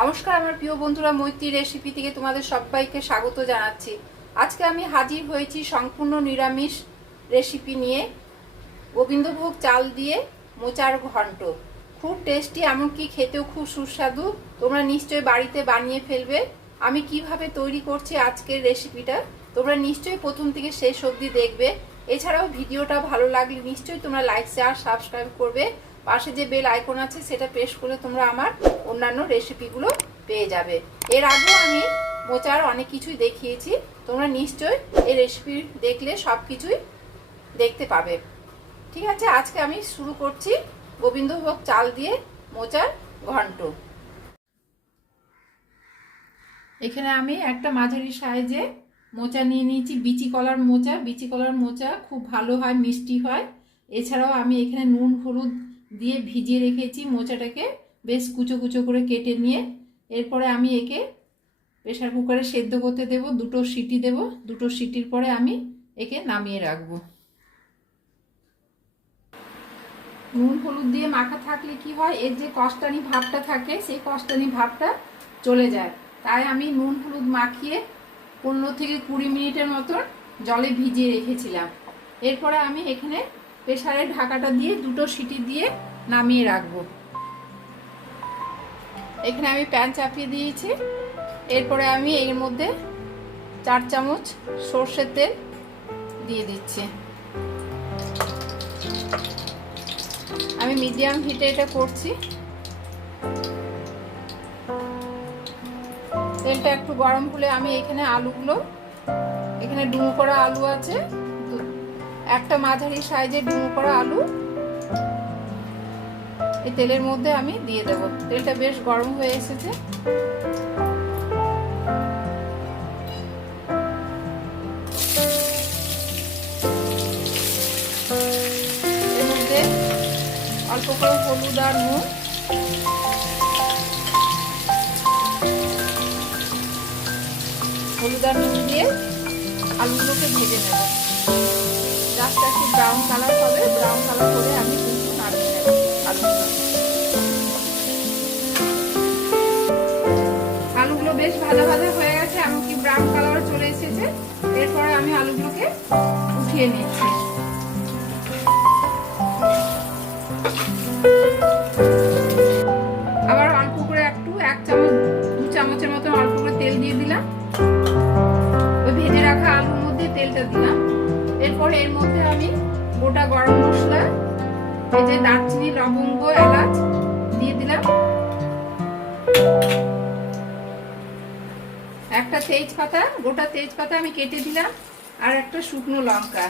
নমস্কার আমার প্রিয় বন্ধুরা, মৈত্রী রেসিপি থেকে তোমাদের সবাইকে স্বাগত জানাচ্ছি। আজকে আমি হাজির হয়েছি সম্পূর্ণ নিরামিষ রেসিপি নিয়ে। গোবিন্দভোগ চাল দিয়ে মোচার ঘন্ট, খুব টেস্টি, এমনকি খেতেও খুব সুস্বাদু। তোমরা নিশ্চয়ই বাড়িতে বানিয়ে ফেলবে। আমি কিভাবে তৈরি করছি আজকের রেসিপিটা তোমরা নিশ্চয়ই প্রথম থেকে শেষ অবধি দেখবে। এছাড়াও ভিডিওটা ভালো লাগলে নিশ্চয়ই তোমরা লাইক শেয়ার সাবস্ক্রাইব করবে। পাশে যে বেল আইকন আছে সেটা প্রেস করলে তোমরা আমার অন্যান্য রেসিপিগুলো পেয়ে যাবে। এর আগেও আমি মোচার অনেক কিছুই দেখিয়েছি, তোমরা নিশ্চয়ই এই রেসিপি দেখলে সব কিছুই দেখতে পাবে। ঠিক আছে, আজকে আমি শুরু করছি গোবিন্দভোগ চাল দিয়ে মোচার ঘন্ট। এখানে আমি একটা মাঝারি সাইজে মোচা নিয়ে নিয়েছি, বিচি কলার মোচা। বিচি কলার মোচা খুব ভালো হয়, মিষ্টি হয়। এছাড়াও আমি এখানে নুন হলুদ দিয়ে ভিজিয়ে রেখেছি মোচাটাকে, বেশ কুচো কুচো করে কেটে নিয়ে। এরপরে আমি একে প্রেসার কুকারে সেদ্ধ করতে দেব, দুটো সিটি দেব। দুটো সিটির পরে আমি একে নামিয়ে রাখবো। নুন হলুদ দিয়ে মাখা থাকলে কি হয়, এর যে কষ্টানি ভাবটা থাকে সেই কষ্টানি ভাবটা চলে যায়। তাই আমি নুন হলুদ মাখিয়ে 15 থেকে 20 মিনিটের মতন জলে ভিজিয়ে রেখেছিলাম। এরপরে আমি এখানে প্রেসারের ঢাকাটা দিয়ে দুটো সিটি দিয়ে নামিয়ে রাখবো। এখানে আমি প্যান চাপিয়ে দিয়েছি। এরপরে আমি এর মধ্যে 4 চামচ সর্ষের তেল দিয়ে দিচ্ছি। আমি মিডিয়াম হিটে এটা করছি। তেলটা একটু গরম হলে আমি এখানে আলুগুলো, এখানে ডুমো করা আলু আছে, একটা মাঝারি সাইজের ডুমো করা আলু এই তেলের মধ্যে আমি দিয়ে দেব। তেলটা বেশ গরম হয়ে এসেছে। এর মধ্যে অল্প করে হলুদ আর নুন, হলুদ আর নুন দিয়ে আলুগুলোকে ভেজে নেব। জাস্ট একটু ব্রাউন কালার হবে, ব্রাউন কালার করে আমি কিন্তু নামিয়ে নেব আলুগুলো। আলুগুলো বেশ ভাজা ভাজা হয়ে গেছে, এমনকি ব্রাউন কালার চলে এসেছে। এরপরে আমি আলুগুলোকে উঠিয়ে নিচ্ছি। আবার অল্প করে একটু 1 চামচ 2 চামচের মতো অল্প করে তেল দিয়ে দিলাম। ওই ভেজে রাখা আলুর মধ্যে তেলটা দিলাম। এরপরে এর মধ্যে আমি গোটা গরম মশলা, এই যে দারচিনি লবঙ্গ এলাচ দিয়ে দিলাম। একটা তেজপাতা, গোটা তেজপাতা আমি কেটে দিলাম, আর একটা শুকনো লঙ্কা।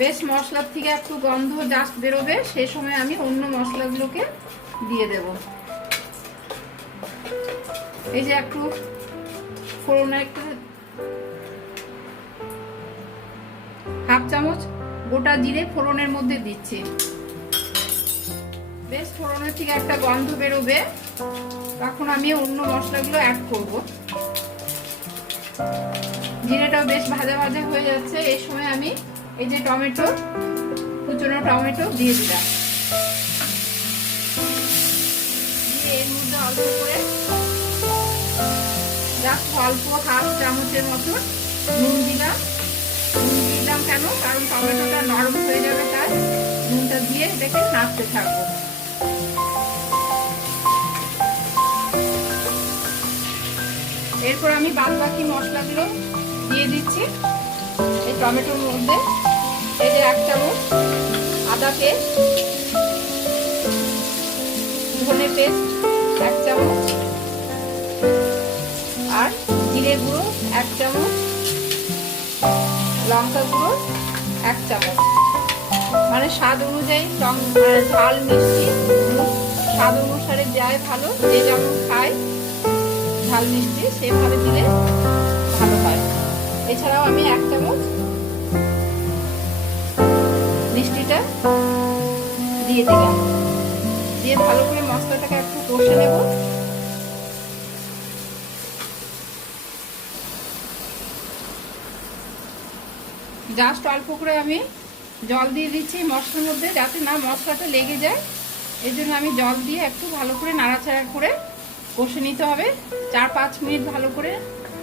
বেশ মশলার থেকে একটু গন্ধ জাস্ট বেরোবে, সেই সময় আমি অন্য মশলাগুলোকে দিয়ে দেব। এই যে একটু ফোড়নে একটু হাফ চামচ গোটা জিরে ফোড়নের মধ্যে দিচ্ছি। বেশ ফোড়নের থেকে একটা গন্ধ বেরোবে, তখন আমি অন্য মশলাগুলো অ্যাড করব। জিরেটাও বেশ ভাজা ভাজা হয়ে যাচ্ছে। এই সময় আমি এই যে টমেটো, কুচনো টমেটো দিয়ে দিলাম। দিয়ে এর মধ্যে অল্প করে জাস্ট অল্প হাফ চামচের মতো নুন দিলাম। নুন দিলাম কেন, কারণ টমেটোটা নরম হয়ে যাবে, তাই নুনটা দিয়ে এটাকে নাড়তে থাকবো। এরপর আমি বাদ বাকি মশলাগুলো দিয়ে দিচ্ছি এই টমেটোর মধ্যে। এই যে 1 চামচ আদা পেস্ট, ধনে পেস্ট 1 চামচ, আর জিরে গুঁড়ো 1 চামচ, লঙ্কা গুঁড়ো 1 চামচ। মানে স্বাদ অনুযায়ী ঝাল মিষ্টি স্বাদ অনুসারে যায় ভালো, যে যেমন খায় ঝাল মিষ্টি সেভাবে দিলে ভালো হয়। এছাড়াও আমি 1 চামচ মিষ্টিটা দিয়ে দিলাম। দিয়ে ভালো করে মশলাটাকে একটু কষে নেব। জাস্ট অল্প করে আমি জল দিয়ে দিচ্ছি মশলার মধ্যে, যাতে না মশলাটা লেগে যায়। এই জন্য আমি জল দিয়ে একটু ভালো করে নাড়াচাড়া করে কষে নিতে হবে। 4-5 মিনিট ভালো করে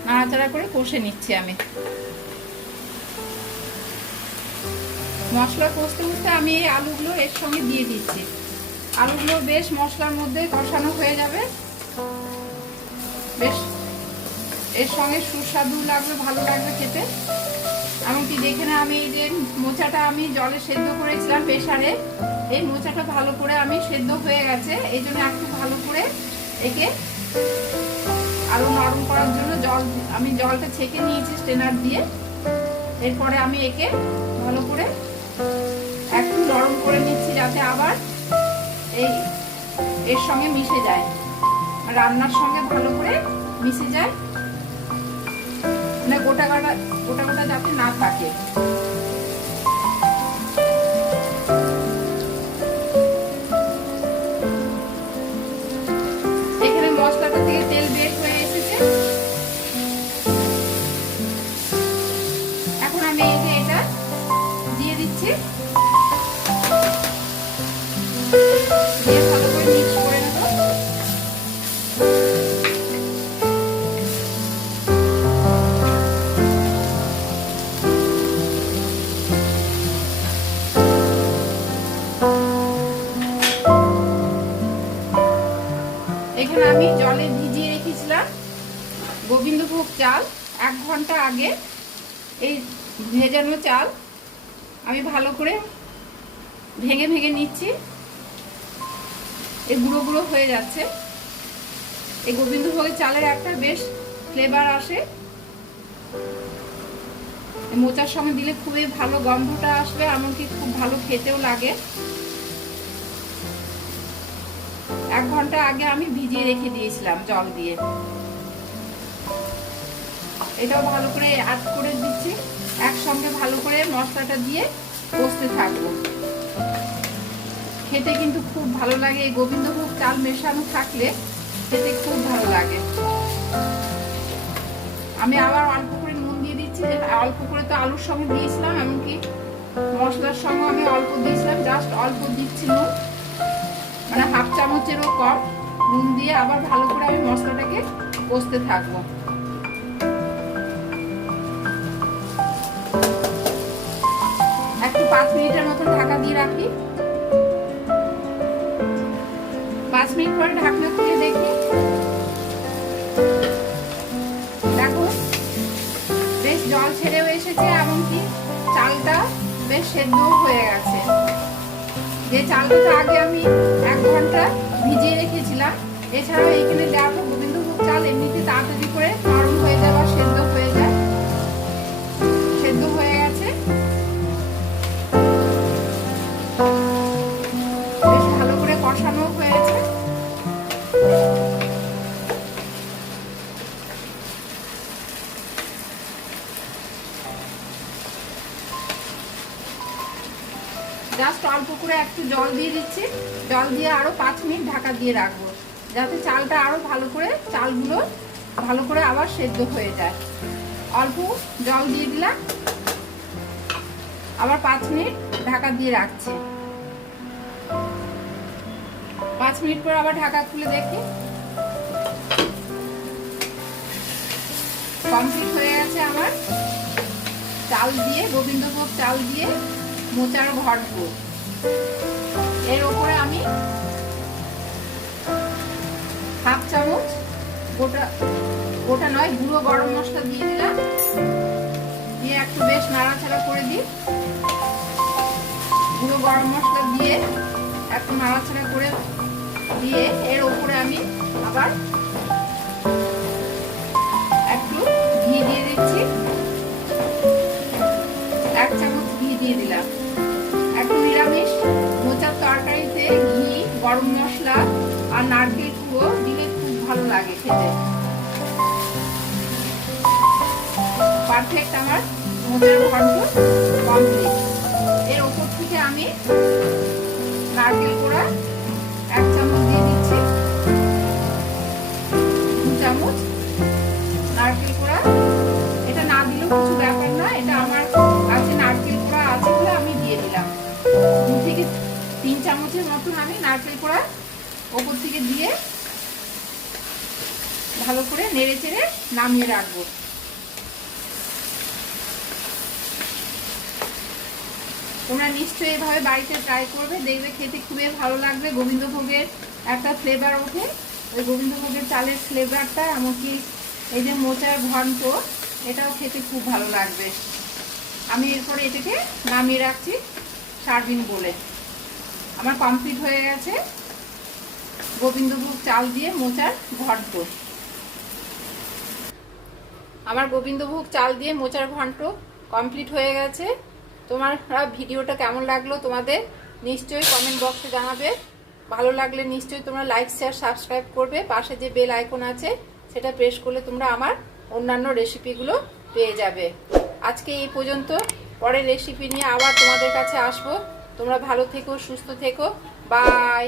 নাড়াচাড়া করে কষে নিচ্ছি আমি। মশলা কষতে কষতে আমি এই আলুগুলো এর সঙ্গে দিয়ে দিচ্ছি। আলুগুলো বেশ মশলার মধ্যে কষানো হয়ে যাবে, বেশ এর সঙ্গে সুস্বাদু লাগবে, ভালো লাগবে খেতে। এমনকি দেখে না, আমি এই যে মোচাটা আমি জলে সেদ্ধ করেছিলাম প্রেসারে, এই মোচাটা ভালো করে আমি সেদ্ধ হয়ে গেছে, এই জন্য একটু ভালো করে একে আরো নরম করার জন্য আমি জলটা ছেঁকে নিয়েছি স্ট্রেনার দিয়ে। এরপরে আমি একে ভালো করে একটু নরম করে নিচ্ছি, যাতে আবার এর সঙ্গে মিশে যায়, রান্নার সঙ্গে ভালো করে মিশে যায়, মানে গোটা গোটা যাতে না থাকে। এখানে মশলাটা থেকে তেল বের হয়ে এসেছে। এখন আমি এই যে এটা দিয়ে দিচ্ছি, দিয়ে ভালো করে মিক্স করে নেব। এখানে আমি জলে ভিজিয়ে রেখেছিলাম গোবিন্দভোগ চাল 1 ঘন্টা আগে। এই ভেজানো চাল আমি ভালো করে ভেঙে ভেঙে নিচ্ছি, এই গুঁড়ো গুঁড়ো হয়ে যাচ্ছে। এই গোবিন্দভোগের চালের একটা বেশ ফ্লেভার আসে, মোচার সঙ্গে দিলে খুবই ভালো গন্ধটা আসবে, এমনকি খুব ভালো খেতেও লাগে। 1 ঘন্টা আগে আমি ভিজিয়ে রেখে দিয়েছিলাম জল দিয়ে। এটাও ভালো করে অ্যাড করে দিচ্ছি, একসঙ্গে ভালো করে মশলাটা দিয়ে কষতে থাকবো। খেতে কিন্তু খুব ভালো লাগে, এই গোবিন্দভোগ চাল মেশানো থাকলে খেতে খুব ভালো লাগে। আমি আবার অল্প করে নুন দিয়ে দিচ্ছি, অল্প করে তো আলুর সঙ্গে দিয়েছিলাম, এমনকি মশলার সঙ্গে আমি অল্প দিয়েছিলাম, জাস্ট অল্প দিচ্ছি নুন, মানে 1/2 চামচেরও কম নুন দিয়ে আবার ভালো করে আমি মশলাটাকে কষতে থাকবো। একটু 5 মিনিটের মতন ঢাকা দিয়ে রাখি। 5 মিনিট পরে ঢাকনা খুলে দেখি, দেখো বেশ জল ছেড়েও এসেছে, এমনকি চালটা বেশ সেদ্ধ হয়ে গেছে। যে চালটা আগে আমি 1 ঘন্টা ভিজিয়ে রেখেছিলাম, এছাড়াও এখানে দেওয়া গোবিন্দভোগ চাল এমনিতে তাড়াতাড়ি করে নরম হয়ে যায় বা সেদ্ধ হয়ে যায়, সেদ্ধ হয়ে গেছে, বেশ ভালো করে কষানো হয়েছে। জাস্ট অল্প করে একটু জল দিয়ে দিচ্ছি, জল দিয়ে আরো 5 মিনিট ঢাকা দিয়ে রাখবো, যাতে চালটা আরো ভালো করে, চালগুলো ভালো করে আবার সেদ্ধ হয়ে যায়। অল্প জল দিয়ে দিলাম, আবার 5 মিনিট ঢাকা দিয়ে রাখছি। 5 মিনিট পর আবার ঢাকা খুলে দেখি, কমপ্লিট হয়ে গেছে আমার চাল দিয়ে, গোবিন্দভোগ চাল দিয়ে মোচার ঘন্ট। এর উপরে আমি 1/2 চামচ গোটা নয় গুঁড়ো গরম মশলা দিয়ে দিলাম, দিয়ে একটু বেশ নাড়াচাড়া করে দিই। গুঁড়ো গরম মশলা দিয়ে একটু নাড়াচাড়া করে দিয়ে এর উপরে আমি আবার একটু ঘি দিয়ে দিচ্ছি, 1 চামচ ঘি দিয়ে দিলাম। একটু নিরামিষ মোচার তরকারিতে ঘি, গরম মশলা আর নারকেল কুড়ো দিলে খুব ভালো লাগে খেতে। পারফেক্ট আমার মোচার ঘন্ট কমপ্লিট। এর উপর থেকে আমি নারকেল কোড়া 1 চামচ দিয়ে দিচ্ছি, 2 চামচ নারকেল কোড়া। এটা না দিলেও কিছু ব্যাপার না, এটা আমার কাছে নারকেল কোড়া আছে বলে আমি দিয়ে দিলাম। 2 থেকে 3 চামচের মতন আমি নারকেল কোড়া ওপর থেকে দিয়ে ভালো করে নেড়ে চেড়ে নামিয়ে রাখবো। তোমরা নিশ্চয়ই এভাবে বাড়িতে ট্রাই করবে, দেখবে খেতে খুবই ভালো লাগবে। গোবিন্দভোগের একটা ফ্লেভার ওঠে, ওই গোবিন্দভোগের চালের ফ্লেভারটা, এমনকি এই যে মোচার ঘন্ট, এটাও খেতে খুব ভালো লাগবে। আমি এরপরে এটাকে নামিয়ে রাখছি সার্ভিং বলে। আমার কমপ্লিট হয়ে গেছে গোবিন্দভোগ চাল দিয়ে মোচার ঘন্ট। আমার গোবিন্দভোগ চাল দিয়ে মোচার ঘন্ট কমপ্লিট হয়ে গেছে। তোমরা ভিডিওটা কেমন লাগলো তোমাদের নিশ্চয়ই কমেন্ট বক্সে জানাবে। ভালো লাগলে নিশ্চয়ই তোমরা লাইক শেয়ার সাবস্ক্রাইব করবে। পাশে যে বেল আইকন আছে সেটা প্রেস করলে তোমরা আমার অন্যান্য রেসিপিগুলো পেয়ে যাবে। আজকে এই পর্যন্ত, পরের রেসিপি নিয়ে আবার তোমাদের কাছে আসবো। তোমরা ভালো থেকো, সুস্থ থেকো, বাই।